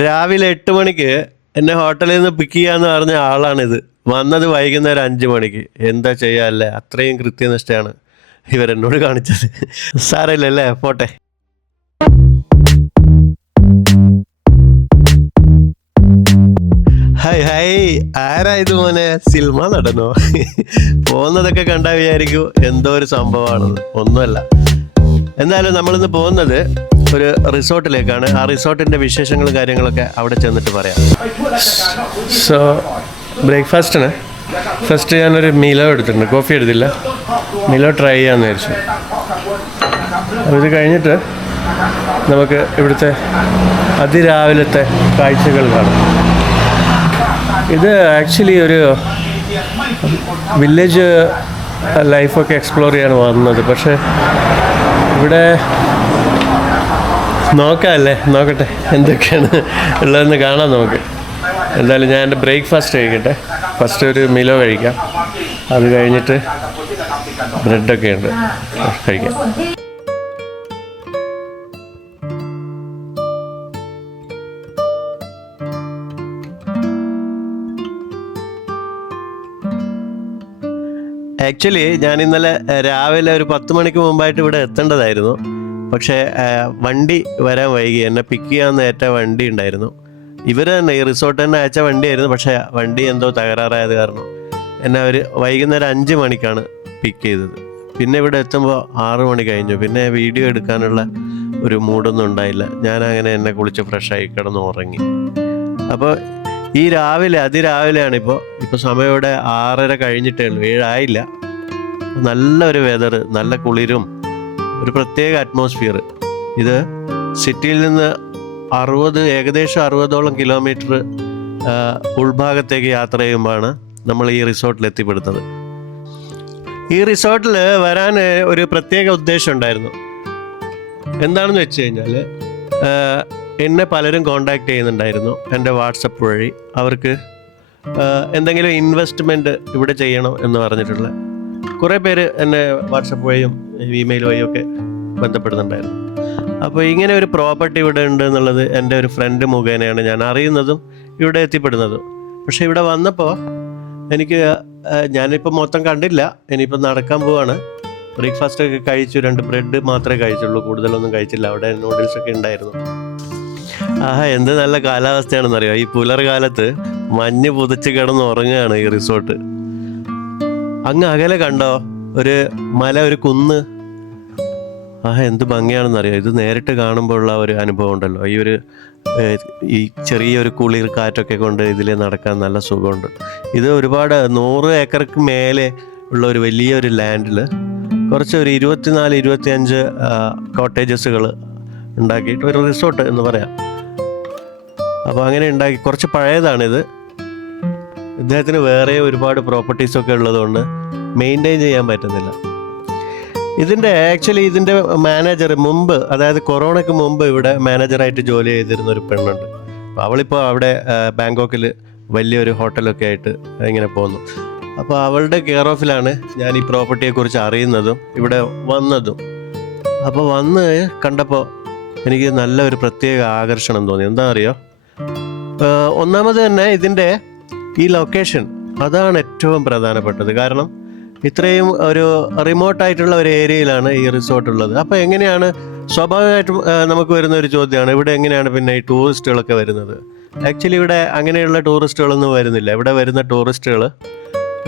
രാവിലെ 8 മണിക്ക് എന്നെ ഹോട്ടലിൽ നിന്ന് പിക്ക് ചെയ്യാന്ന് പറഞ്ഞ ആളാണിത്. വന്നത് വൈകുന്നേരം 5 മണിക്ക്. എന്താ ചെയ്യാ അല്ലേ? അത്രയും കൃത്യനിഷ്ഠയാണ് ഇവരെന്നോട് കാണിച്ചത്. സാരമില്ലല്ലേ, പോട്ടെ. ഹായ് ഹായ്, ആരാ ഇത് മോനെ? സിനിമ നടനോ? പോകുന്നതൊക്കെ കണ്ടാ വിചാരിക്കൂ എന്തോ ഒരു സംഭവമാണെന്ന്. ഒന്നുമല്ല. എന്തായാലും നമ്മളിന്ന് പോകുന്നത് ഒരു റിസോർട്ടിലേക്കാണ്. ആ റിസോർട്ടിന്റെ വിശേഷങ്ങളും കാര്യങ്ങളൊക്കെ അവിടെ ചെന്നിട്ട് പറയാം. സോ ബ്രേക്ക്ഫാസ്റ്റിന് ഫസ്റ്റ് ഞാനൊരു മിലോ എടുത്തിട്ടുണ്ട്. കോഫി എടുത്തില്ല, മിലോ ട്രൈ ചെയ്യാമെന്ന് വിചാരിച്ചു. അപ്പോൾ ഇത് കഴിഞ്ഞിട്ട് നമുക്ക് ഇവിടുത്തെ അതിരാവിലത്തെ കാഴ്ചകൾ കാണാം. ഇത് ആക്ച്വലി ഒരു വില്ലേജ് ലൈഫൊക്കെ എക്സ്പ്ലോർ ചെയ്യാൻ വന്നത്. പക്ഷേ ഇവിടെ നോക്കട്ടെ എന്തൊക്കെയാണ് ഉള്ളതെന്ന് കാണാം നമുക്ക്. എന്തായാലും ഞാൻ എൻ്റെ ബ്രേക്ക്ഫാസ്റ്റ് കഴിക്കട്ടെ. ഫസ്റ്റ് ഒരു മിലോ കഴിക്കാം, അത് കഴിഞ്ഞിട്ട് ബ്രെഡൊക്കെ ഉണ്ട് കഴിക്കാം. ആക്ച്വലി ഞാൻ ഇന്നലെ രാവിലെ ഒരു 10 മണിക്ക് മുമ്പായിട്ട് ഇവിടെ എത്തേണ്ടതായിരുന്നു. പക്ഷേ വണ്ടി വരാൻ വൈകി. എന്നെ പിക്ക് ചെയ്യാമെന്ന് ഏറ്റ വണ്ടി ഉണ്ടായിരുന്നു. ഇവർ തന്നെ, ഈ റിസോർട്ട് തന്നെ അയച്ച വണ്ടിയായിരുന്നു. പക്ഷേ വണ്ടി എന്തോ തകരാറായത് കാരണം എന്നെ അവർ വൈകുന്നേരം 5 മണിക്കാണ് പിക്ക് ചെയ്തത്. പിന്നെ ഇവിടെ എത്തുമ്പോൾ 6 മണി കഴിഞ്ഞു. പിന്നെ വീഡിയോ എടുക്കാനുള്ള ഒരു മൂഡൊന്നും ഉണ്ടായില്ല. ഞാനങ്ങനെ എന്നെ കുളിച്ച് ഫ്രഷായി കിടന്ന് ഉറങ്ങി. അപ്പോൾ ഈ അതിരാവിലെയാണ് ഇപ്പോൾ സമയം ഇവിടെ 6:30 കഴിഞ്ഞിട്ടേ ഉള്ളൂ, 7 ആയില്ല. നല്ലൊരു വെതർ, നല്ല കുളിരും ഒരു പ്രത്യേക അറ്റ്മോസ്ഫിയർ. ഇത് സിറ്റിയിൽ നിന്ന് ഏകദേശം 60ഓളം കിലോമീറ്റർ ഉൾഭാഗത്തേക്ക് യാത്ര ചെയ്യുമ്പോഴാണ് നമ്മൾ ഈ റിസോർട്ടിൽ എത്തിപ്പെടുന്നത്. ഈ റിസോർട്ടിൽ വരാൻ ഒരു പ്രത്യേക ഉദ്ദേശം ഉണ്ടായിരുന്നു. എന്താണെന്ന് വെച്ച് കഴിഞ്ഞാൽ എന്നെ പലരും കോണ്ടാക്ട് ചെയ്യുന്നുണ്ടായിരുന്നു എൻ്റെ വാട്സപ്പ് വഴി. അവർക്ക് എന്തെങ്കിലും ഇൻവെസ്റ്റ്മെൻറ്റ് ഇവിടെ ചെയ്യണം എന്ന് പറഞ്ഞിട്ടുള്ള കുറേ പേര് എന്നെ വാട്സപ്പ് വഴിയും ഇമെയിൽ വഴിയും ഒക്കെ ബന്ധപ്പെടുന്നുണ്ടായിരുന്നു. അപ്പോൾ ഇങ്ങനെ ഒരു പ്രോപ്പർട്ടി ഇവിടെ ഉണ്ട് എന്നുള്ളത് എൻ്റെ ഒരു ഫ്രണ്ട് മുഖേനയാണ് ഞാൻ അറിയുന്നതും ഇവിടെ എത്തിപ്പെടുന്നതും. പക്ഷേ ഇവിടെ വന്നപ്പോൾ ഞാനിപ്പോൾ മൊത്തം കണ്ടില്ല. ഇനിയിപ്പോൾ നടക്കാൻ പോവാണ്. ബ്രേക്ക്ഫാസ്റ്റ് ഒക്കെ കഴിച്ചു, 2 ബ്രെഡ് മാത്രമേ കഴിച്ചുള്ളൂ, കൂടുതലൊന്നും കഴിച്ചില്ല. അവിടെ നൂഡിൽസൊക്കെ ഉണ്ടായിരുന്നു. എന്ത് നല്ല കാലാവസ്ഥയാണെന്നറിയോ. ഈ പുലർകാലത്ത് മഞ്ഞ് പുതച്ച് കിടന്ന് ഉറങ്ങുകയാണ് ഈ റിസോർട്ട്. അങ്ങ് അകലെ കണ്ടോ ഒരു മല, ഒരു കുന്ന്. എന്ത് ഭംഗിയാണെന്നറിയോ. ഇത് നേരിട്ട് കാണുമ്പോൾ ഉള്ള ഒരു അനുഭവം ഉണ്ടല്ലോ. ഈ ചെറിയൊരു കുളിർ കാറ്റൊക്കെ കൊണ്ട് ഇതിൽ നടക്കാൻ നല്ല സുഖമുണ്ട്. ഇത് ഒരുപാട് 100 ഏക്കർക്ക് മേലെ ഉള്ള ഒരു വലിയൊരു ലാൻഡിൽ കുറച്ച് ഒരു 24-25 കോട്ടേജസുകൾ ഉണ്ടാക്കിയിട്ട് ഒരു റിസോർട്ട് എന്ന് പറയാം. അപ്പോൾ അങ്ങനെ ഉണ്ടാക്കി, കുറച്ച് പഴയതാണിത്. ഇദ്ദേഹത്തിന് വേറെ ഒരുപാട് പ്രോപ്പർട്ടീസൊക്കെ ഉള്ളതുകൊണ്ട് മെയിൻറ്റെയിൻ ചെയ്യാൻ പറ്റുന്നില്ല. ഇതിൻ്റെ മാനേജർ മുമ്പ്, അതായത് കൊറോണയ്ക്ക് മുമ്പ് ഇവിടെ മാനേജറായിട്ട് ജോലി ചെയ്തിരുന്ന ഒരു പെണ്ണുണ്ട്. അപ്പോൾ അവളിപ്പോൾ അവിടെ ബാങ്കോക്കിൽ വലിയൊരു ഹോട്ടലൊക്കെ ആയിട്ട് ഇങ്ങനെ പോകുന്നു. അപ്പോൾ അവളുടെ കെയർ ഓഫിലാണ് ഞാൻ ഈ പ്രോപ്പർട്ടിയെക്കുറിച്ച് അറിയുന്നതും ഇവിടെ വന്നതും. അപ്പോൾ വന്ന് കണ്ടപ്പോൾ എനിക്ക് നല്ലൊരു പ്രത്യേക ആകർഷണം തോന്നി. എന്താ അറിയോ, ഒന്നാമത് തന്നെ ഇതിൻ്റെ ഈ ലൊക്കേഷൻ, അതാണ് ഏറ്റവും പ്രധാനപ്പെട്ടത്. കാരണം ഇത്രയും ഒരു റിമോട്ടായിട്ടുള്ള ഒരു ഏരിയയിലാണ് ഈ റിസോർട്ട് ഉള്ളത്. അപ്പോൾ എങ്ങനെയാണ്, സ്വാഭാവികമായിട്ടും നമുക്ക് വരുന്ന ഒരു ചോദ്യമാണ്, ഇവിടെ എങ്ങനെയാണ് പിന്നെ ഈ ടൂറിസ്റ്റുകളൊക്കെ വരുന്നത്? ആക്ച്വലി ഇവിടെ അങ്ങനെയുള്ള ടൂറിസ്റ്റുകളൊന്നും വരുന്നില്ല. ഇവിടെ വരുന്ന ടൂറിസ്റ്റുകൾ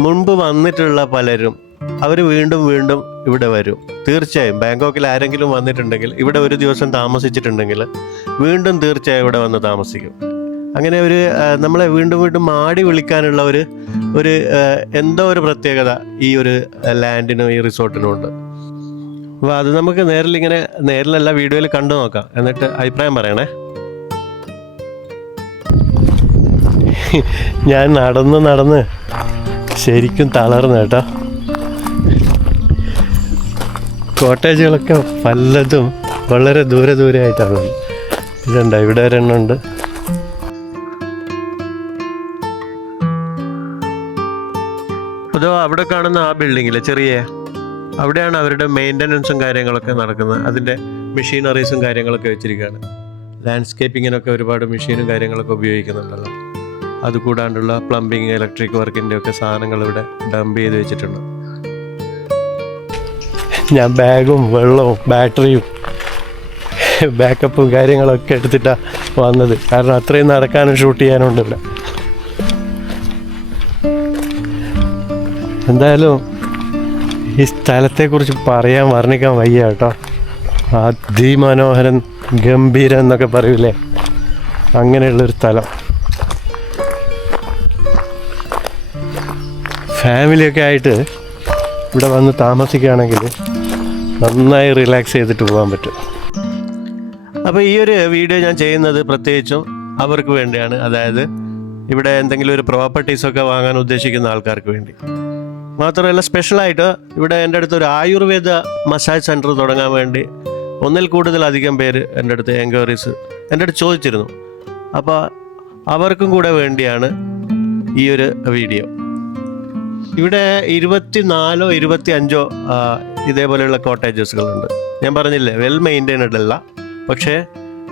മുൻപ് വന്നിട്ടുള്ള പലരും അവർ വീണ്ടും വീണ്ടും ഇവിടെ വരും. തീർച്ചയായും ബാങ്കോക്കിൽ ആരെങ്കിലും വന്നിട്ടുണ്ടെങ്കിൽ, ഇവിടെ ഒരു ദിവസം താമസിച്ചിട്ടുണ്ടെങ്കിൽ വീണ്ടും തീർച്ചയായും ഇവിടെ വന്ന് താമസിക്കും. അങ്ങനെ നമ്മളെ വീണ്ടും വീണ്ടും മാടി വിളിക്കാനുള്ള ഒരു എന്തോ ഒരു പ്രത്യേകത ഈ ഒരു ലാൻഡിനും ഈ റിസോർട്ടിനും ഉണ്ട്. അപ്പോൾ അത് നമുക്ക് നേരിലല്ല വീഡിയോയിൽ കണ്ടു നോക്കാം, എന്നിട്ട് അഭിപ്രായം പറയണേ. ഞാൻ നടന്ന് ശരിക്കും തളർന്നു കേട്ടോ. കോട്ടേജുകളൊക്കെ പലതും വളരെ ദൂരെ ആയിട്ടാണ്. ഇതുണ്ട്, ഇവിടെ ഒരെണ്ണം ഉണ്ട്. അതോ അവിടെ കാണുന്ന ആ ബിൽഡിങ്ങിലെ അവിടെയാണ് അവരുടെ മെയിൻ്റനൻസും കാര്യങ്ങളൊക്കെ നടക്കുന്നത്. അതിൻ്റെ മെഷീനറീസും കാര്യങ്ങളൊക്കെ വെച്ചിരിക്കുകയാണ്. ലാൻഡ്സ്കേപ്പിങ്ങിനൊക്കെ ഒരുപാട് മെഷീനും കാര്യങ്ങളൊക്കെ ഉപയോഗിക്കുന്നുണ്ടല്ലോ. അതുകൂടാണ്ടുള്ള പ്ലംബിങ്, ഇലക്ട്രിക് വർക്കിൻ്റെ ഒക്കെ സാധനങ്ങൾ ഇവിടെ ഡംപ് ചെയ്ത് വെച്ചിട്ടുണ്ട്. ഞാൻ ബാഗും വെള്ളവും ബാറ്ററിയും ബാക്കപ്പും കാര്യങ്ങളൊക്കെ എടുത്തിട്ടാണ് വന്നത്. കാരണം അത്രയും നടക്കാനും ഷൂട്ട് ചെയ്യാനും ഉണ്ട് ഇവിടെ. എന്തായാലും ഈ സ്ഥലത്തെക്കുറിച്ച് വർണ്ണിക്കാൻ വയ്യ കേട്ടോ. അതിമനോഹരൻ, ഗംഭീരം എന്നൊക്കെ പറയൂലേ, അങ്ങനെയുള്ളൊരു സ്ഥലം. ഫാമിലിയൊക്കെ ആയിട്ട് ഇവിടെ വന്ന് താമസിക്കുകയാണെങ്കിൽ നന്നായി റിലാക്സ് ചെയ്തിട്ട് പോകാൻ പറ്റും. അപ്പോൾ ഈ ഒരു വീഡിയോ ഞാൻ ചെയ്യുന്നത് പ്രത്യേകിച്ചും അവർക്ക് വേണ്ടിയാണ്. അതായത് ഇവിടെ എന്തെങ്കിലും ഒരു പ്രോപ്പർട്ടീസൊക്കെ വാങ്ങാൻ ഉദ്ദേശിക്കുന്ന ആൾക്കാർക്ക് വേണ്ടി മാത്രമല്ല. സ്പെഷ്യലായിട്ട് ഇവിടെ എൻ്റെ അടുത്ത് ഒരു ആയുർവേദ മസാജ് സെൻറ്റർ തുടങ്ങാൻ വേണ്ടി ഒന്നിൽ കൂടുതലധികം പേര് എൻ്റെ അടുത്ത് എൻക്വയറീസ് എൻ്റെ അടുത്ത് ചോദിച്ചിരുന്നു. അപ്പോൾ അവർക്കും കൂടെ വേണ്ടിയാണ് ഈ ഒരു വീഡിയോ. ഇവിടെ 24 25 ഇതേപോലെയുള്ള കോട്ടേജസുകളുണ്ട്. ഞാൻ പറഞ്ഞില്ലേ, വെൽ മെയിൻറ്റൈൻഡ് അല്ല, പക്ഷേ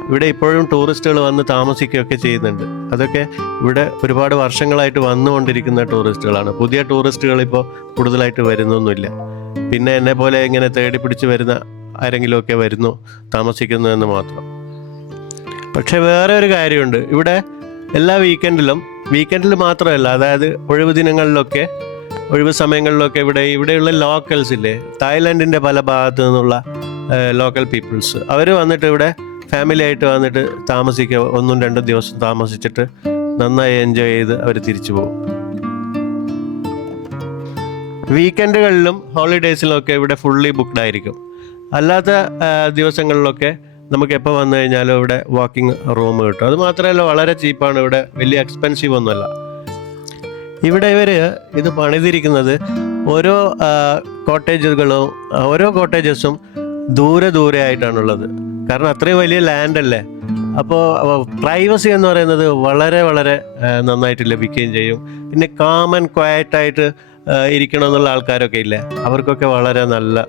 ഇവിടെ ഇപ്പോഴും ടൂറിസ്റ്റുകൾ വന്ന് താമസിക്കുകയൊക്കെ ചെയ്യുന്നുണ്ട്. അതൊക്കെ ഇവിടെ ഒരുപാട് വർഷങ്ങളായിട്ട് വന്നുകൊണ്ടിരിക്കുന്ന ടൂറിസ്റ്റുകളാണ്. പുതിയ ടൂറിസ്റ്റുകൾ ഇപ്പോൾ കൂടുതലായിട്ട് വരുന്നൊന്നുമില്ല. പിന്നെ എന്നെ പോലെ ഇങ്ങനെ തേടി പിടിച്ച് വരുന്ന ആരെങ്കിലുമൊക്കെ വരുന്നു, താമസിക്കുന്നു എന്ന് മാത്രം. പക്ഷെ വേറെ ഒരു കാര്യമുണ്ട്, ഇവിടെ എല്ലാ വീക്കെൻഡിൽ മാത്രമല്ല, അതായത് ഒഴിവ് ദിനങ്ങളിലൊക്കെ, ഒഴിവ് സമയങ്ങളിലൊക്കെ ഇവിടെയുള്ള ലോക്കൽസ് ഇല്ലേ, തായ്ലാൻഡിൻ്റെ പല ഭാഗത്തു നിന്നുള്ള ലോക്കൽ പീപ്പിൾസ്, അവർ വന്നിട്ട് ഇവിടെ ഫാമിലി ആയിട്ട് വന്നിട്ട് താമസിക്കുക. 1-2 ദിവസം താമസിച്ചിട്ട് നന്നായി എൻജോയ് ചെയ്ത് അവർ തിരിച്ചു പോകും. വീക്കെൻഡുകളിലും ഹോളിഡേയ്സിലൊക്കെ ഇവിടെ ഫുള്ളി ബുക്ക്ഡ് ആയിരിക്കും. അല്ലാത്ത ദിവസങ്ങളിലൊക്കെ നമുക്ക് എപ്പോൾ വന്നു കഴിഞ്ഞാലും ഇവിടെ വാക്കിംഗ് റൂം കിട്ടും. അത് മാത്രമല്ല, വളരെ ചീപ്പാണ്. ഇവിടെ വലിയ എക്സ്പെൻസീവ് ഒന്നുമല്ല. ഇവിടെ ഇത് പണിതിരിക്കുന്നത് ഓരോ കോട്ടേജസും ദൂരെ ആയിട്ടാണുള്ളത്. കാരണം അത്രയും വലിയ ലാൻഡല്ലേ. അപ്പോൾ പ്രൈവസി എന്ന് പറയുന്നത് വളരെ വളരെ നന്നായിട്ട് ലഭിക്കുകയും ചെയ്യും. പിന്നെ കാം ആൻഡ് ക്വയറ്റായിട്ട് ഇരിക്കണം എന്നുള്ള ആൾക്കാരൊക്കെ ഇല്ലേ, അവർക്കൊക്കെ വളരെ നല്ല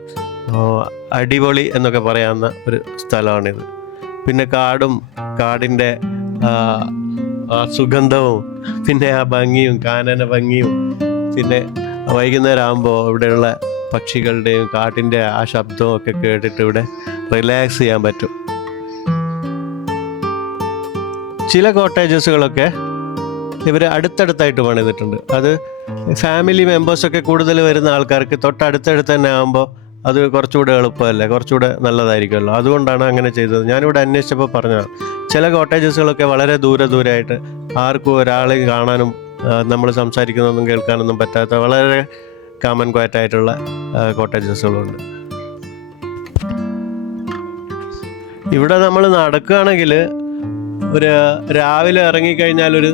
അടിപൊളി എന്നൊക്കെ പറയാവുന്ന ഒരു സ്ഥലമാണിത്. പിന്നെ കാടിൻ്റെ സുഗന്ധവും പിന്നെ ആ ഭംഗിയും, കാനന ഭംഗിയും, പിന്നെ വൈകുന്നേരം ആകുമ്പോൾ ഇവിടെയുള്ള പക്ഷികളുടെയും കാട്ടിൻ്റെ ആ ശബ്ദവും ഒക്കെ കേട്ടിട്ട് ഇവിടെ റിലാക്സ് ചെയ്യാൻ പറ്റും. ചില കോട്ടേജസുകളൊക്കെ ഇവർ അടുത്തടുത്തായിട്ട് പണിതിട്ടുണ്ട്. അത് ഫാമിലി മെമ്പേഴ്സൊക്കെ കൂടുതൽ വരുന്ന ആൾക്കാർക്ക് തൊട്ടടുത്തടുത്ത് തന്നെ ആകുമ്പോൾ അത് കുറച്ചുകൂടെ എളുപ്പമല്ലേ, കുറച്ചുകൂടെ നല്ലതായിരിക്കുമല്ലോ. അതുകൊണ്ടാണ് അങ്ങനെ ചെയ്തത്. ഞാനിവിടെ അന്വേഷിച്ചപ്പോൾ പറഞ്ഞതാണ്, ചില കോട്ടേജസുകളൊക്കെ വളരെ ദൂരെയായിട്ട് ആർക്കും ഒരാളെയും കാണാനും നമ്മൾ സംസാരിക്കുന്നതൊന്നും കേൾക്കാനൊന്നും പറ്റാത്ത വളരെ കാമൻ ക്വയറ്റായിട്ടുള്ള കോട്ടേജസുകളുണ്ട്. ഇവിടെ നമ്മൾ നടക്കുകയാണെങ്കിൽ രാവിലെ ഇറങ്ങിക്കഴിഞ്ഞാൽ ഒരു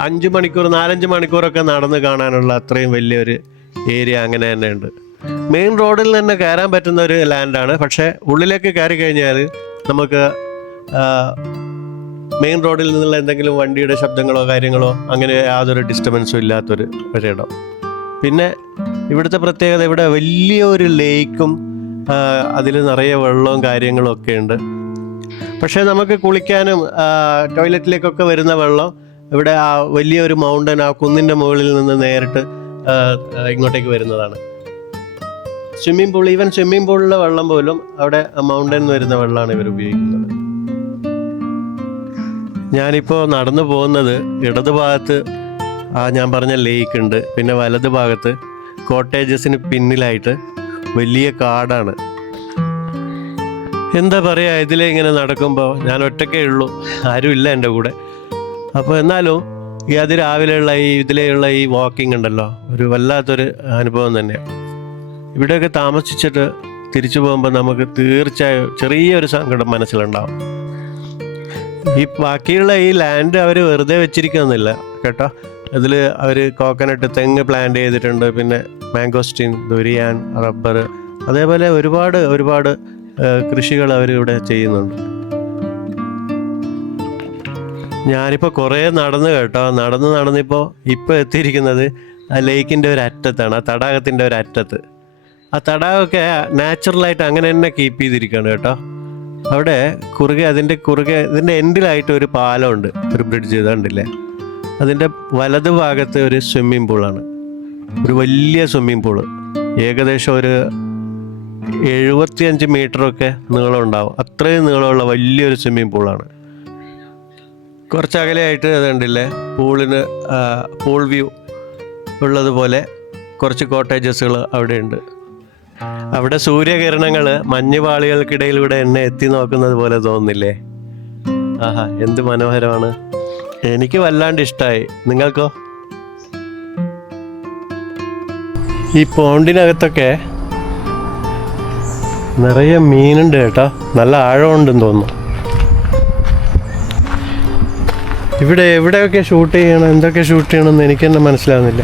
4-5 മണിക്കൂറൊക്കെ നടന്ന് കാണാനുള്ള അത്രയും വലിയൊരു ഏരിയ അങ്ങനെ തന്നെ ഉണ്ട്. മെയിൻ റോഡിൽ തന്നെ കയറാൻ പറ്റുന്ന ഒരു ലാൻഡാണ്. പക്ഷേ ഉള്ളിലേക്ക് കയറി കഴിഞ്ഞാൽ നമുക്ക് മെയിൻ റോഡിൽ നിന്നുള്ള എന്തെങ്കിലും വണ്ടിയുടെ ശബ്ദങ്ങളോ കാര്യങ്ങളോ അങ്ങനെ യാതൊരു ഡിസ്റ്റർബൻസും ഇല്ലാത്തൊരു ഒരിടം. പിന്നെ ഇവിടുത്തെ പ്രത്യേകത, ഇവിടെ വലിയൊരു ലേക്കും അതിൽ നിറയെ വെള്ളവും കാര്യങ്ങളും ഒക്കെ ഉണ്ട്. പക്ഷേ നമുക്ക് കുളിക്കാനും ടോയ്ലറ്റിലേക്കൊക്കെ വരുന്ന വെള്ളം ഇവിടെ ആ വലിയൊരു മൗണ്ടൻ, ആ കുന്നിൻ്റെ മുകളിൽ നിന്ന് നേരിട്ട് ഇങ്ങോട്ടേക്ക് വരുന്നതാണ്. സ്വിമ്മിംഗ് പൂളിലെ വെള്ളം പോലും അവിടെ മൗണ്ടനിൽ നിന്ന് വരുന്ന വെള്ളമാണ് ഇവർ ഉപയോഗിക്കുന്നത്. ഞാനിപ്പോൾ നടന്നു പോകുന്നത് ഇടതുഭാഗത്ത് ഞാൻ പറഞ്ഞ ലേക്ക് ഉണ്ട്. പിന്നെ വലത് ഭാഗത്ത് കോട്ടേജസിന് പിന്നിലായിട്ട് വലിയ കാടാണ്. എന്താ പറയുക, ഇതിലെ ഇങ്ങനെ നടക്കുമ്പോൾ ഞാൻ ഒറ്റയ്ക്കേ ഉള്ളൂ, ആരുമില്ല എൻ്റെ കൂടെ. അപ്പോൾ എന്നാലും അതിരാവിലെയുള്ള ഇതിലെയുള്ള ഈ വാക്കിംഗ് ഉണ്ടല്ലോ, ഒരു വല്ലാത്തൊരു അനുഭവം തന്നെയാണ്. ഇവിടെയൊക്കെ താമസിച്ചിട്ട് തിരിച്ചു പോകുമ്പോൾ നമുക്ക് തീർച്ചയായും ചെറിയൊരു സങ്കടം മനസ്സിലുണ്ടാവും. ഈ ബാക്കിയുള്ള ഈ ലാൻഡ് അവർ വെറുതെ വെച്ചിരിക്കുന്നില്ല കേട്ടോ. അതിൽ അവർ കോക്കനട്ട്, തെങ്ങ് പ്ലാന്റ് ചെയ്തിട്ടുണ്ട്. പിന്നെ മാംഗോസ്റ്റീൻ, ദുരിയാൻ, റബ്ബർ, അതേപോലെ ഒരുപാട് കൃഷികൾ അവരിവിടെ ചെയ്യുന്നുണ്ട്. ഞാനിപ്പോൾ കുറേ നടന്നു കേട്ടോ. നടന്നിപ്പോൾ എത്തിയിരിക്കുന്നത് ആ ലേക്കിൻ്റെ ഒരു അറ്റത്താണ്, ആ തടാകത്തിൻ്റെ ഒരു അറ്റത്ത്. ആ തടാകമൊക്കെ നാച്ചുറലായിട്ട് അങ്ങനെ തന്നെ കീപ്പ് ചെയ്തിരിക്കുകയാണ് കേട്ടോ. അവിടെ അതിൻ്റെ കുറുകെ ഇതിൻ്റെ എൻഡിലായിട്ട് ഒരു പാലമുണ്ട്, ഒരു ബ്രിഡ്ജ് ഇതുണ്ടല്ലേ. അതിൻ്റെ വലത് ഭാഗത്ത് ഒരു സ്വിമ്മിംഗ് പൂളാണ്, ഒരു വലിയ സ്വിമ്മിംഗ് പൂള്. ഏകദേശം ഒരു 75 മീറ്ററൊക്കെ നീളം ഉണ്ടാവും. അത്രയും നീളമുള്ള വലിയൊരു സ്വിമ്മിംഗ് പൂളാണ്. കുറച്ച് അകലെയായിട്ട് അത് കണ്ടില്ലേ, പൂൾ വ്യൂ ഉള്ളതുപോലെ കുറച്ച് കോട്ടേജസുകൾ അവിടെയുണ്ട്. അവിടെ സൂര്യകിരണങ്ങൾ മഞ്ഞുപാളികൾക്കിടയിലൂടെ എന്നെ എത്തി നോക്കുന്നത് പോലെ തോന്നുന്നില്ലേ? ആഹാ, എന്ത് മനോഹരമാണ്. എനിക്ക് വല്ലാണ്ട് ഇഷ്ടമായി. നിങ്ങൾക്കോ? ഈ പോണ്ടിനകത്തൊക്കെ നിറയെ മീനുണ്ട് കേട്ടോ, നല്ല ആഴമുണ്ടെന്ന് തോന്നുന്നു. ഇവിടെ എവിടെയൊക്കെ ഷൂട്ട് ചെയ്യണം, എന്തൊക്കെ ഷൂട്ട് ചെയ്യണമെന്ന് എനിക്ക് തന്നെ മനസ്സിലാവുന്നില്ല.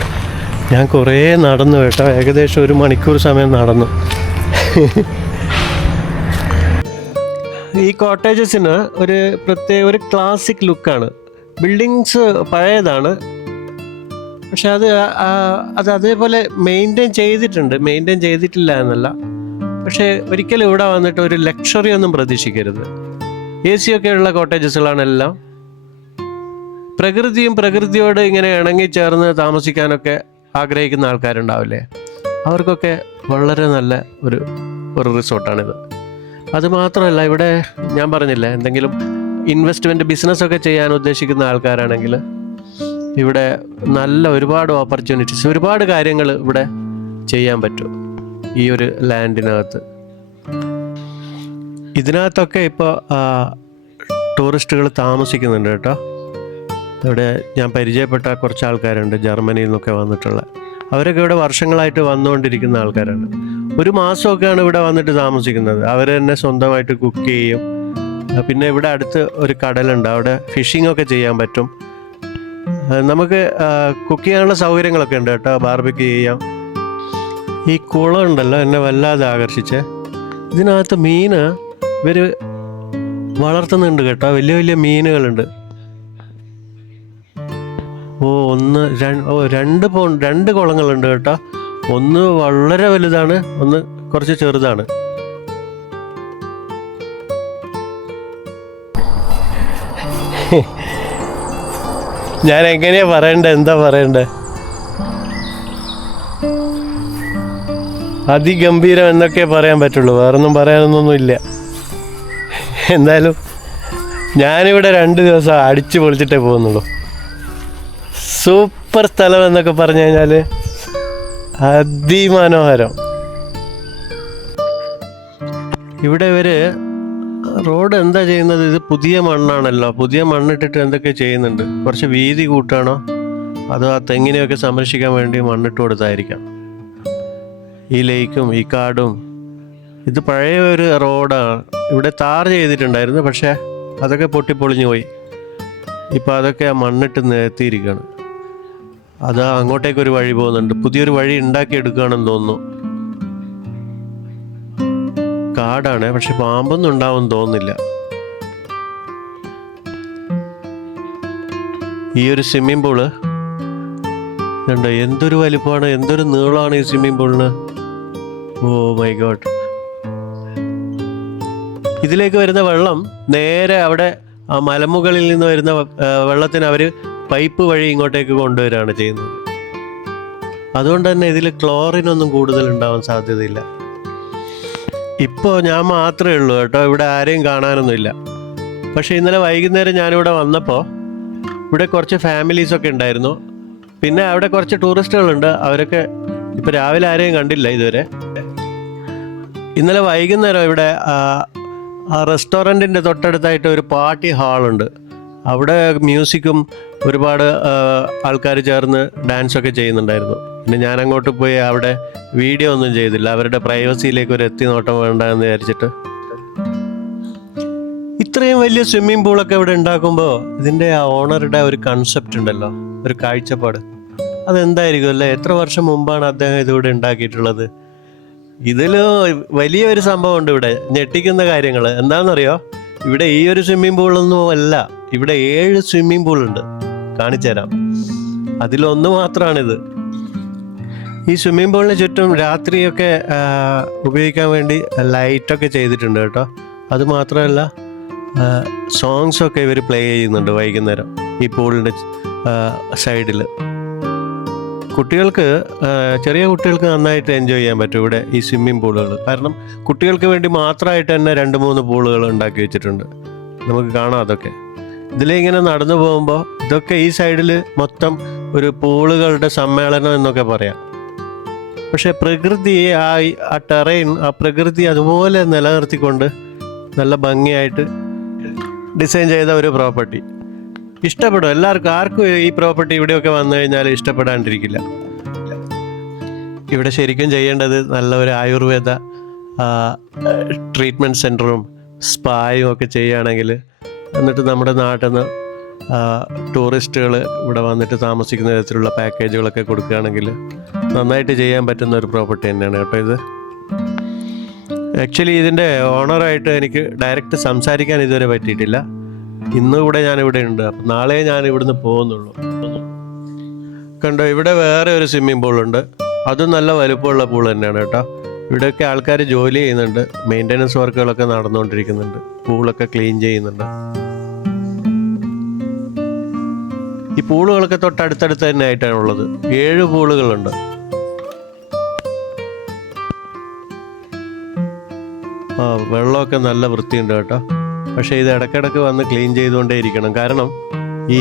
ഞാൻ കുറേ നടന്നു കേട്ടോ, ഏകദേശം 1 മണിക്കൂർ സമയം നടന്നു. ഈ കോട്ടേജസിന് ഒരു ക്ലാസിക് ലുക്കാണ്. ബിൽഡിങ്സ് പഴയതാണ്, പക്ഷെ അത് അതേപോലെ മെയിൻറ്റെയിൻ ചെയ്തിട്ടില്ല എന്നല്ല. പക്ഷേ ഒരിക്കലും ഇവിടെ വന്നിട്ട് ഒരു ലക്ഷറി ഒന്നും പ്രതീക്ഷിക്കരുത്. AC ഒക്കെ ഉള്ള കോട്ടേജസുകളാണ് എല്ലാം. പ്രകൃതിയോട് ഇങ്ങനെ ഇണങ്ങിച്ചേർന്ന് താമസിക്കാനൊക്കെ ആഗ്രഹിക്കുന്ന ആൾക്കാരുണ്ടാവില്ലേ, അവർക്കൊക്കെ വളരെ നല്ല ഒരു റിസോർട്ടാണിത്. അതുമാത്രമല്ല, ഇവിടെ ഞാൻ പറഞ്ഞില്ലേ, എന്തെങ്കിലും ഇൻവെസ്റ്റ്മെൻറ്റ് ബിസിനസ്സൊക്കെ ചെയ്യാൻ ഉദ്ദേശിക്കുന്ന ആൾക്കാരാണെങ്കിൽ ഇവിടെ നല്ല ഒരുപാട് ഓപ്പർച്യൂണിറ്റീസ്, ഒരുപാട് കാര്യങ്ങൾ ഇവിടെ ചെയ്യാൻ പറ്റും ഈ ഒരു ലാൻഡിനകത്ത്. ഇതിനകത്തൊക്കെ ഇപ്പോൾ ടൂറിസ്റ്റുകൾ താമസിക്കുന്നുണ്ട് കേട്ടോ. ഇവിടെ ഞാൻ പരിചയപ്പെട്ട കുറച്ച് ആൾക്കാരുണ്ട്, ജർമ്മനിയിൽ നിന്നൊക്കെ വന്നിട്ടുള്ള. അവരൊക്കെ ഇവിടെ വർഷങ്ങളായിട്ട് വന്നുകൊണ്ടിരിക്കുന്ന ആൾക്കാരാണ്. 1 മാസമൊക്കെയാണ് ഇവിടെ വന്നിട്ട് താമസിക്കുന്നത്. അവർ തന്നെ സ്വന്തമായിട്ട് കുക്ക് ചെയ്യും. പിന്നെ ഇവിടെ അടുത്ത് ഒരു കടലുണ്ട്, അവിടെ ഫിഷിംഗ് ഒക്കെ ചെയ്യാൻ പറ്റും. നമുക്ക് കുക്ക് ചെയ്യാനുള്ള സൗകര്യങ്ങളൊക്കെ ഉണ്ട് കേട്ടോ, ബാർബിക്യൂ ചെയ്യാം. ഈ കുളം ഉണ്ടല്ലോ, എന്നെ വല്ലാതെ ആകർഷിച്ച്. ഇതിനകത്ത് മീന് ഇവർ വളർത്തുന്നുണ്ട് കേട്ടോ, വലിയ വലിയ മീനുകളുണ്ട്. രണ്ട് കുളങ്ങളുണ്ട് കേട്ടോ. ഒന്ന് വളരെ വലുതാണ്, ഒന്ന് കുറച്ച് ചെറുതാണ്. ഞാൻ എങ്ങനെയാ എന്താ പറയണ്ടേ? അതിഗംഭീരം എന്നൊക്കെ പറയാൻ പറ്റുള്ളൂ, വേറൊന്നും പറയാനൊന്നും ഇല്ല. എന്തായാലും ഞാനിവിടെ 2 ദിവസം അടിച്ചു പൊളിച്ചിട്ടേ പോകുന്നുള്ളൂ. സൂപ്പർ സ്ഥലം എന്നൊക്കെ പറഞ്ഞു കഴിഞ്ഞാൽ അതിമനോഹരം. ഇവിടെ റോഡ് എന്താ ചെയ്യുന്നത്? ഇത് പുതിയ മണ്ണാണല്ലോ, പുതിയ മണ്ണിട്ടിട്ട് എന്തൊക്കെ ചെയ്യുന്നുണ്ട്. കുറച്ച് വീതി കൂട്ടാണോ അതോ ആ തെങ്ങിനെയൊക്കെ സംരക്ഷിക്കാൻ വേണ്ടി മണ്ണിട്ട് കൊടുത്തായിരിക്കാം. ഈ ലേക്കും ഈ കാടും, ഇത് പഴയ ഒരു റോഡാണ്. ഇവിടെ താർ ചെയ്തിട്ടുണ്ടായിരുന്നു, പക്ഷേ അതൊക്കെ പൊട്ടിപ്പൊളിഞ്ഞു പോയി. ഇപ്പം അതൊക്കെ മണ്ണിട്ട് നിരത്തിയിരിക്കുകയാണ്. അത് അങ്ങോട്ടേക്കൊരു വഴി പോകുന്നുണ്ട്, പുതിയൊരു വഴി ഉണ്ടാക്കിയെടുക്കുകയാണെന്ന് തോന്നുന്നു. കാടാണ്, പക്ഷെ പാമ്പൊന്നും ഉണ്ടാവുമെന്ന് തോന്നുന്നില്ല. ഈ ഒരു സ്വിമ്മിംഗ് പൂള് കണ്ടോ, എന്തൊരു വലിപ്പമാണ്, എന്തൊരു നീളമാണ് ഈ സ്വിമ്മിംഗ് പൂളിന്. Oh my god. ഇതിലേക്ക് വരുന്ന വെള്ളം നേരെ അവിടെ ആ മലമുകളിൽ നിന്ന് വരുന്ന വെള്ളത്തിന് അവർ പൈപ്പ് വഴി ഇങ്ങോട്ടേക്ക് കൊണ്ടുവരികയാണ് ചെയ്യുന്നത്. അതുകൊണ്ട് തന്നെ ഇതിൽ ക്ലോറിനൊന്നും കൂടുതൽ ഉണ്ടാവാൻ സാധ്യതയില്ല. ഇപ്പോൾ ഞാൻ മാത്രമേ ഉള്ളൂ കേട്ടോ, ഇവിടെ ആരെയും കാണാനൊന്നുമില്ല. പക്ഷേ ഇന്നലെ വൈകുന്നേരം ഞാനിവിടെ വന്നപ്പോൾ ഇവിടെ കുറച്ച് ഫാമിലീസൊക്കെ ഉണ്ടായിരുന്നു. പിന്നെ അവിടെ കുറച്ച് ടൂറിസ്റ്റുകളുണ്ട്, അവരൊക്കെ ഇപ്പോൾ രാവിലെ ആരെയും കണ്ടില്ല ഇതുവരെ. ഇന്നലെ വൈകുന്നേരം ഇവിടെ ആ റെസ്റ്റോറൻറ്റിൻ്റെ തൊട്ടടുത്തായിട്ട് ഒരു പാർട്ടി ഹാളുണ്ട്. അവിടെ മ്യൂസിക്കും ഒരുപാട് ആൾക്കാർ ചേർന്ന് ഡാൻസൊക്കെ ചെയ്യുന്നുണ്ടായിരുന്നു. പിന്നെ ഞാൻ അങ്ങോട്ട് പോയി അവിടെ വീഡിയോ ഒന്നും ചെയ്തില്ല, അവരുടെ പ്രൈവസിയിലേക്ക് ഒരു എത്തിനോട്ടം വേണ്ട എന്ന് വിചാരിച്ചിട്ട്. ഇത്രയും വലിയ സ്വിമ്മിംഗ് പൂളൊക്കെ ഇവിടെ ഉണ്ടാക്കുമ്പോൾ ഇതിൻ്റെ ആ ഓണറുടെ ഒരു കൺസെപ്റ്റ് ഉണ്ടല്ലോ, ഒരു കാഴ്ചപ്പാട്, അതെന്തായിരിക്കും അല്ലേ? എത്ര വർഷം മുമ്പാണ് അദ്ദേഹം ഇതിവിടെ ഉണ്ടാക്കിയിട്ടുള്ളത്? ഇതിൽ വലിയൊരു സംഭവം ഉണ്ട് ഇവിടെ, ഞെട്ടിക്കുന്ന കാര്യങ്ങൾ. എന്താണെന്നറിയോ? ഇവിടെ ഈ ഒരു സ്വിമ്മിംഗ് പൂളൊന്നും അല്ല, ഇവിടെ 7 സ്വിമ്മിംഗ് പൂളുണ്ട്. കാണിച്ചു തരാം. അതിലൊന്ന് മാത്രമാണിത്. ഈ സ്വിമ്മിംഗ് പൂളിന് ചുറ്റും രാത്രിയൊക്കെ ഉപയോഗിക്കാൻ വേണ്ടി ലൈറ്റൊക്കെ ചെയ്തിട്ടുണ്ട് കേട്ടോ. അതുമാത്രമല്ല സോങ്സൊക്കെ ഇവർ പ്ലേ ചെയ്യുന്നുണ്ട് വൈകുന്നേരം ഈ പൂളിൻ്റെ സൈഡിൽ. കുട്ടികൾക്ക് ചെറിയ കുട്ടികൾക്ക് നന്നായിട്ട് എൻജോയ് ചെയ്യാൻ പറ്റും ഇവിടെ ഈ സ്വിമ്മിംഗ് പൂളുകൾ. കാരണം കുട്ടികൾക്ക് വേണ്ടി മാത്രമായിട്ട് തന്നെ 2-3 പൂളുകൾ ഉണ്ടാക്കി വെച്ചിട്ടുണ്ട്. നമുക്ക് കാണാം അതൊക്കെ. ഇതിലിങ്ങനെ നടന്നു പോകുമ്പോൾ ഇതൊക്കെ ഈ സൈഡിൽ മൊത്തം ഒരു പൂളുകളുടെ സമ്മേളനം എന്നൊക്കെ പറയാം. പക്ഷെ പ്രകൃതി ആ ടെറൈൻ, ആ പ്രകൃതി അതുപോലെ നിലനിർത്തിക്കൊണ്ട് നല്ല ഭംഗിയായിട്ട് ഡിസൈൻ ചെയ്ത ഒരു പ്രോപ്പർട്ടി. ഇഷ്ടപ്പെടും എല്ലാവർക്കും. ആർക്കും ഈ പ്രോപ്പർട്ടി ഇവിടെയൊക്കെ വന്നു കഴിഞ്ഞാൽ ഇഷ്ടപ്പെടാണ്ടിരിക്കില്ല. ഇവിടെ ശരിക്കും ചെയ്യേണ്ടത് നല്ല ഒരു ആയുർവേദ ട്രീറ്റ്മെൻറ്റ് സെൻറ്ററും സ്പായും ഒക്കെ ചെയ്യുകയാണെങ്കിൽ, എന്നിട്ട് നമ്മുടെ നാട്ടിൽ നിന്ന് ടൂറിസ്റ്റുകൾ ഇവിടെ വന്നിട്ട് താമസിക്കുന്ന തരത്തിലുള്ള പാക്കേജുകളൊക്കെ കൊടുക്കുകയാണെങ്കിൽ നന്നായിട്ട് ചെയ്യാൻ പറ്റുന്ന ഒരു പ്രോപ്പർട്ടി തന്നെയാണ് കേട്ടോ ഇത്. ആക്ച്വലി ഇതിൻ്റെ ഓണറായിട്ട് എനിക്ക് ഡയറക്റ്റ് സംസാരിക്കാൻ ഇതുവരെ പറ്റിയിട്ടില്ല. ഇന്നും കൂടെ ഞാനിവിടെ ഉണ്ട്. അപ്പം നാളെ ഞാൻ ഇവിടുന്ന് പോകുന്നുള്ളൂ. കണ്ടോ, ഇവിടെ വേറെ ഒരു സ്വിമ്മിംഗ് പൂളുണ്ട്. അതും നല്ല വലുപ്പമുള്ള പൂൾ തന്നെയാണ് കേട്ടോ. ഇവിടെയൊക്കെ ആൾക്കാർ ജോലി ചെയ്യുന്നുണ്ട്, മെയിൻ്റനൻസ് വർക്കുകളൊക്കെ നടന്നുകൊണ്ടിരിക്കുന്നുണ്ട്, പൂളൊക്കെ ക്ലീൻ ചെയ്യുന്നുണ്ട്. ഈ പൂളുകളൊക്കെ തൊട്ടടുത്തടുത്ത് തന്നെ ആയിട്ടാണ് ഉള്ളത്. 7 പൂളുകളുണ്ട്. വെള്ളമൊക്കെ നല്ല വൃത്തിയുണ്ട് കേട്ടോ. പക്ഷേ ഇത് ഇടയ്ക്കിടയ്ക്ക് വന്ന് ക്ലീൻ ചെയ്തുകൊണ്ടേ ഇരിക്കണം. കാരണം ഈ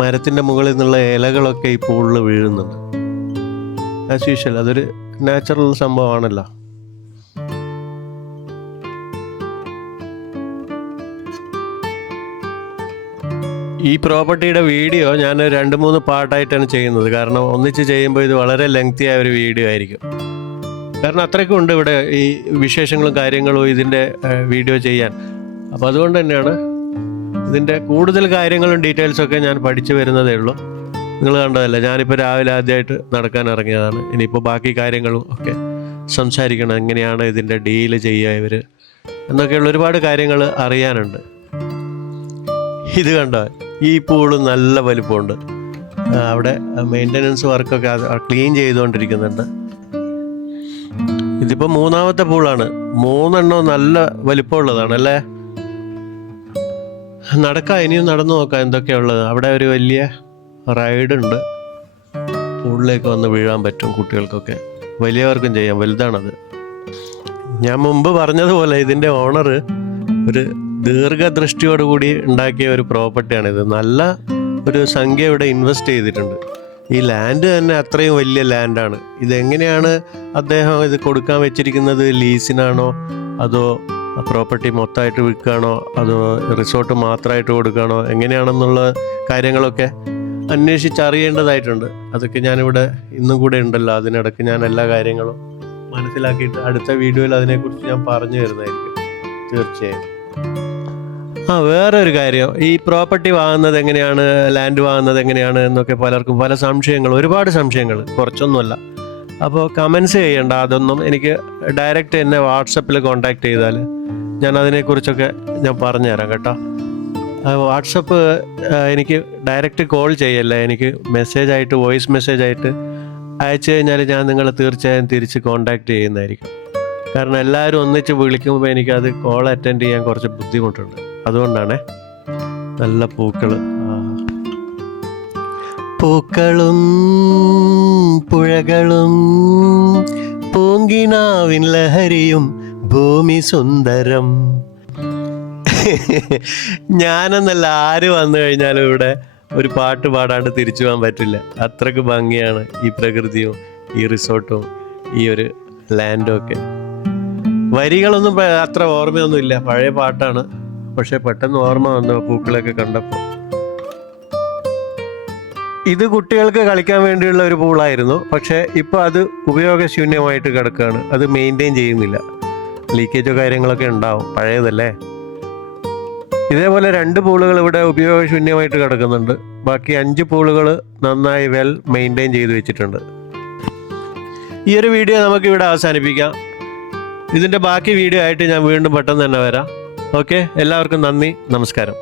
മരത്തിൻ്റെ മുകളിൽ നിന്നുള്ള ഇലകളൊക്കെ ഈ പൂളിൽ വീഴുന്നുണ്ട്. ആസ് യൂഷ്വൽ അതൊരു നാച്ചുറൽ സംഭവമാണല്ലോ. ഈ പ്രോപ്പർട്ടിയുടെ വീഡിയോ ഞാൻ 2-3 പാർട്ടായിട്ടാണ് ചെയ്യുന്നത്. കാരണം ഒന്നിച്ച് ചെയ്യുമ്പോൾ ഇത് വളരെ ലെങ്തി ആയ ഒരു വീഡിയോ ആയിരിക്കും. കാരണം അത്രയ്ക്കും ഉണ്ട് ഇവിടെ ഈ വിശേഷങ്ങളും കാര്യങ്ങളും ഇതിൻ്റെ വീഡിയോ ചെയ്യാൻ. അപ്പോൾ അതുകൊണ്ട് തന്നെയാണ് ഇതിൻ്റെ കൂടുതൽ കാര്യങ്ങളും ഡീറ്റെയിൽസൊക്കെ ഞാൻ പഠിച്ചു വരുന്നതേ ഉള്ളൂ. നിങ്ങൾ കണ്ടതല്ലേ, ഞാനിപ്പോൾ രാവിലെ ആദ്യമായിട്ട് നടക്കാൻ ഇറങ്ങിയതാണ്. ഇനിയിപ്പോൾ ബാക്കി കാര്യങ്ങളും ഒക്കെ സംസാരിക്കണം. എങ്ങനെയാണ് ഇതിൻ്റെ ഡീല് ചെയ്യുക ഇവർ എന്നൊക്കെയുള്ള ഒരുപാട് കാര്യങ്ങൾ അറിയാനുണ്ട്. ഇത് കണ്ടോ, ഈ പൂള് നല്ല വലിപ്പമുണ്ട്. അവിടെ മെയിൻ്റനൻസ് വർക്കൊക്കെ ക്ലീൻ ചെയ്തുകൊണ്ടിരിക്കുന്നുണ്ട്. ഇതിപ്പോൾ 3ാമത്തെ പൂളാണ്. 3 എണ്ണം നല്ല വലിപ്പമുള്ളതാണ് അല്ലേ. നടക്കാം, ഇനിയും നടന്നു നോക്കാം എന്തൊക്കെയുള്ളത്. അവിടെ ഒരു വലിയ റൈഡുണ്ട്. പൂളിലേക്ക് വന്ന് വീഴാൻ പറ്റും കുട്ടികൾക്കൊക്കെ, വലിയവർക്കും ചെയ്യാം. വലുതാണത്. ഞാൻ മുമ്പ് പറഞ്ഞതുപോലെ ഇതിൻ്റെ ഓണർ ഒരു ദീർഘദൃഷ്ടിയോടുകൂടി ഉണ്ടാക്കിയ ഒരു പ്രോപ്പർട്ടിയാണിത്. നല്ല ഒരു സംഖ്യ ഇവിടെ ഇൻവെസ്റ്റ് ചെയ്തിട്ടുണ്ട്. ഈ ലാൻഡ് തന്നെ അത്രയും വലിയ ലാൻഡാണ്. ഇതെങ്ങനെയാണ് അദ്ദേഹം ഇത് കൊടുക്കാൻ വെച്ചിരിക്കുന്നത്? ലീസിനാണോ അതോ പ്രോപ്പർട്ടി മൊത്തമായിട്ട് വിൽക്കുകയാണോ അതോ റിസോർട്ട് മാത്രമായിട്ട് കൊടുക്കുകയാണോ എങ്ങനെയാണെന്നുള്ള കാര്യങ്ങളൊക്കെ അന്വേഷിച്ചറിയേണ്ടതായിട്ടുണ്ട്. അതൊക്കെ ഞാനിവിടെ ഇന്നും കൂടെ ഉണ്ടല്ലോ, അതിനിടയ്ക്ക് ഞാൻ എല്ലാ കാര്യങ്ങളും മനസ്സിലാക്കിയിട്ട് അടുത്ത വീഡിയോയിൽ അതിനെക്കുറിച്ച് ഞാൻ പറഞ്ഞു തരുന്നതായിരിക്കും തീർച്ചയായും. വേറെ ഒരു കാര്യം, ഈ പ്രോപ്പർട്ടി വാങ്ങുന്നത് എങ്ങനെയാണ്, ലാൻഡ് വാങ്ങുന്നത് എങ്ങനെയാണ് എന്നൊക്കെ പലർക്കും പല സംശയങ്ങൾ, ഒരുപാട് സംശയങ്ങൾ, കുറച്ചൊന്നുമല്ല. അപ്പോൾ കമൻസ് ചെയ്യണ്ട. അതൊന്നും എനിക്ക് ഡയറക്റ്റ് എന്നെ വാട്സപ്പിൽ കോൺടാക്റ്റ് ചെയ്താൽ ഞാൻ അതിനെക്കുറിച്ചൊക്കെ ഞാൻ പറഞ്ഞുതരാം കേട്ടോ. വാട്സപ്പ് എനിക്ക് ഡയറക്റ്റ് കോൾ ചെയ്യല്ല, എനിക്ക് മെസ്സേജായിട്ട്, വോയിസ് മെസ്സേജായിട്ട് അയച്ചു കഴിഞ്ഞാൽ ഞാൻ നിങ്ങളെ തീർച്ചയായും തിരിച്ച് കോൺടാക്റ്റ് ചെയ്യുന്നതായിരിക്കും. കാരണം എല്ലാവരും ഒന്നിച്ച് വിളിക്കുമ്പോൾ എനിക്കത് കോൾ അറ്റൻഡ് ചെയ്യാൻ കുറച്ച് ബുദ്ധിമുട്ടുണ്ട്. അതുകൊണ്ടാണേ. നല്ല പൂക്കളും പുഴകളും പൂങ്കിനാവിൻ ലഹരിയും ഭൂമി സുന്ദരം. ഞാനെന്നല്ല, ആര് വന്നു കഴിഞ്ഞാലും ഇവിടെ ഒരു പാട്ട് പാടാണ്ട് തിരിച്ചു പോകാൻ പറ്റില്ല. അത്രക്ക് ഭംഗിയാണ് ഈ പ്രകൃതിയും ഈ റിസോർട്ടും ഈ ഒരു ലാൻഡും ഒക്കെ. വരികളൊന്നും അത്ര ഓർമ്മയൊന്നുമില്ല, പഴയ പാട്ടാണ്. പക്ഷെ പെട്ടെന്ന് ഓർമ്മ വന്നു പൂക്കളൊക്കെ കണ്ടപ്പോൾ. ഇത് കുട്ടികൾക്ക് കളിക്കാൻ വേണ്ടിയുള്ള ഒരു പൂളായിരുന്നു. പക്ഷേ ഇപ്പോൾ അത് ഉപയോഗശൂന്യമായിട്ട് കിടക്കുകയാണ്. അത് മെയിൻറ്റെയിൻ ചെയ്യുന്നില്ല. ലീക്കേജോ കാര്യങ്ങളൊക്കെ ഉണ്ടാവും, പഴയതല്ലേ. ഇതേപോലെ 2 പൂളുകൾ ഇവിടെ ഉപയോഗശൂന്യമായിട്ട് കിടക്കുന്നുണ്ട്. ബാക്കി 5 പൂളുകൾ നന്നായി വെൽ മെയിൻറ്റെയിൻ ചെയ്ത് വെച്ചിട്ടുണ്ട്. ഈ ഒരു വീഡിയോ നമുക്കിവിടെ അവസാനിപ്പിക്കാം. ഇതിൻ്റെ ബാക്കി വീഡിയോ ആയിട്ട് ഞാൻ വീണ്ടും പെട്ടെന്ന് തന്നെ വരാം. ഓക്കെ, എല്ലാവർക്കും നന്ദി, നമസ്കാരം.